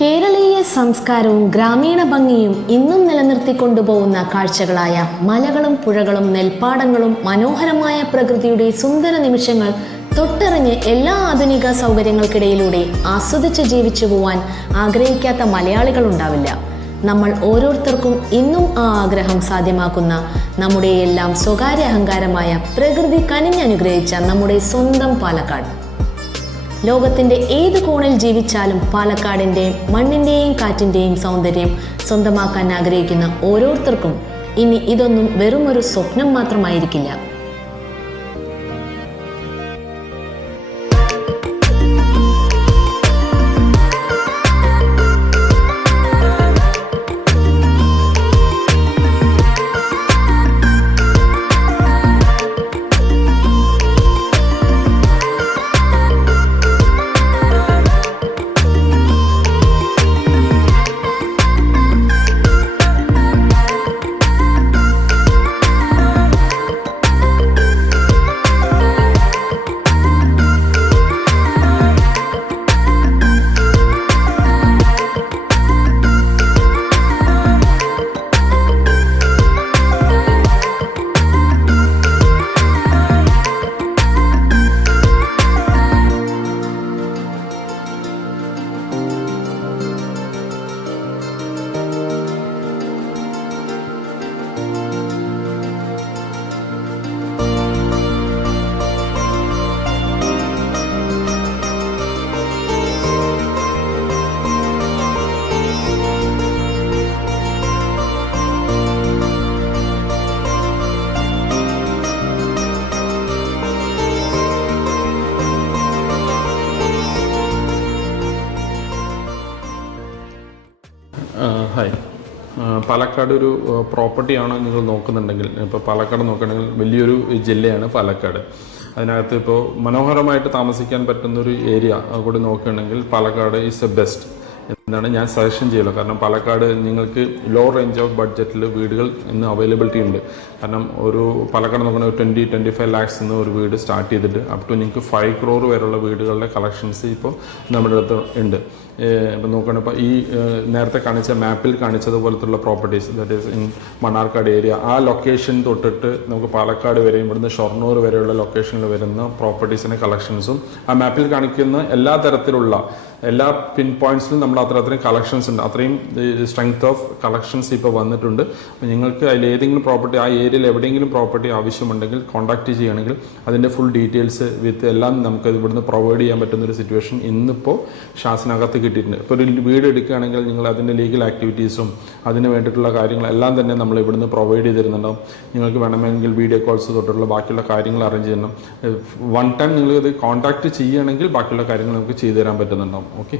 കേരളീയ സംസ്കാരവും ഗ്രാമീണ ഭംഗിയും ഇന്നും നിലനിർത്തിക്കൊണ്ടുപോകുന്ന കാഴ്ചകളായ മലകളും പുഴകളും നെൽപ്പാടങ്ങളും മനോഹരമായ പ്രകൃതിയുടെ സുന്ദര നിമിഷങ്ങൾ തൊട്ടറിഞ്ഞ് എല്ലാ ആധുനിക സൗകര്യങ്ങൾക്കിടയിലൂടെ ആസ്വദിച്ച് ജീവിച്ചു പോവാൻ ആഗ്രഹിക്കാത്ത മലയാളികളുണ്ടാവില്ല. നമ്മൾ ഓരോരുത്തർക്കും ഇന്നും ആ ആഗ്രഹം സാധ്യമാക്കുന്ന നമ്മുടെ എല്ലാം സ്വകാര്യ അഹങ്കാരമായ പ്രകൃതി കനിഞ്ഞനുഗ്രഹിച്ച നമ്മുടെ സ്വന്തം പാലക്കാട്. ലോകത്തിൻ്റെ ഏത് കോണിൽ ജീവിച്ചാലും പാലക്കാടിൻ്റെ മണ്ണിൻ്റെയും കാറ്റിൻ്റെയും സൗന്ദര്യം സ്വന്തമാക്കാൻ ആഗ്രഹിക്കുന്ന ഓരോരുത്തർക്കും ഇനി ഇതൊന്നും വെറുമൊരു സ്വപ്നം മാത്രമായിരിക്കില്ല. ഹായ്, പാലക്കാട് ഒരു പ്രോപ്പർട്ടിയാണോ നിങ്ങൾ നോക്കുന്നുണ്ടെങ്കിൽ, ഇപ്പോൾ പാലക്കാട് നോക്കുകയാണെങ്കിൽ വലിയൊരു ജില്ലയാണ് പാലക്കാട്. അതിനകത്ത് ഇപ്പോൾ മനോഹരമായിട്ട് താമസിക്കാൻ പറ്റുന്നൊരു ഏരിയ കൂടി നോക്കുകയാണെങ്കിൽ പാലക്കാട് ഈസ് എ ബെസ്റ്റ് എന്നാണ് ഞാൻ സജഷൻ ചെയ്യുന്നത്. കാരണം പാലക്കാട് നിങ്ങൾക്ക് ലോ റേഞ്ച് ഓഫ് ബഡ്ജറ്റിൽ വീടുകൾ ഇന്ന് അവൈലബിലിറ്റി ഉണ്ട്. കാരണം ഒരു പാലക്കാട് നോക്കുന്ന 20-25 lakhs എന്ന് ഒരു വീട് സ്റ്റാർട്ട് ചെയ്തിട്ട് അപ് ടു നിങ്ങൾക്ക് 5 crore വരെയുള്ള വീടുകളുടെ കളക്ഷൻസ് ഇപ്പോൾ നമ്മുടെ അടുത്ത് ഉണ്ട്. ഇപ്പം നോക്കുകയാണെങ്കിൽ ഇപ്പോൾ ഈ നേരത്തെ കാണിച്ച മാപ്പിൽ കാണിച്ചതുപോലത്തുള്ള properties, that is in Mannarkkad area, ആ ലൊക്കേഷൻ തൊട്ടിട്ട് നമുക്ക് പാലക്കാട് വരെയും ഇവിടുന്ന് ഷൊർണൂർ വരെയുള്ള ലൊക്കേഷനിൽ വരുന്ന പ്രോപ്പർട്ടീസിൻ്റെ കളക്ഷൻസും ആ മാപ്പിൽ കാണിക്കുന്ന എല്ലാ തരത്തിലുള്ള എല്ലാ പിൻ പോയിന്റ്സിലും നമ്മൾ അത്രയും കളക്ഷൻസ് ഉണ്ട്. അത്രയും സ്ട്രെങ്ത് ഓഫ് കളക്ഷൻസ് ഇപ്പോൾ വന്നിട്ടുണ്ട്. അപ്പോൾ നിങ്ങൾക്ക് അതിൽ ഏതെങ്കിലും പ്രോപ്പർട്ടി, ആ ഏരിയയിൽ എവിടെയെങ്കിലും പ്രോപ്പർട്ടി ആവശ്യമുണ്ടെങ്കിൽ കോൺടാക്റ്റ് ചെയ്യുകയാണെങ്കിൽ അതിൻ്റെ ഫുൾ ഡീറ്റെയിൽസ് വിത്ത് എല്ലാം നമുക്ക് ഇവിടുന്ന് പ്രൊവൈഡ് ചെയ്യാൻ പറ്റുന്നൊരു സിറ്റുവേഷൻ ഇന്നിപ്പോൾ ഷാസിനകത്ത് കിട്ടിയിട്ടുണ്ട്. ഇപ്പോൾ ഒരു വീട് എടുക്കുകയാണെങ്കിൽ നിങ്ങൾ അതിൻ്റെ ലീഗൽ ആക്ടിവിറ്റീസും അതിന് വേണ്ടിയിട്ടുള്ള കാര്യങ്ങളെല്ലാം തന്നെ നമ്മൾ ഇവിടുന്ന് പ്രൊവൈഡ് ചെയ്ത് തരുന്നുണ്ടാവും. നിങ്ങൾക്ക് വേണമെങ്കിൽ വീഡിയോ കോൾസ് തൊട്ടുള്ള ബാക്കിയുള്ള കാര്യങ്ങൾ അറേഞ്ച് ചെയ്യണം. വൺ ടൈം നിങ്ങളിത് കോൺടാക്റ്റ് ചെയ്യുകയാണെങ്കിൽ ബാക്കിയുള്ള കാര്യങ്ങൾ നമുക്ക് ചെയ്തു തരാൻ പറ്റുന്നുണ്ടാവും. ഓക്കെ.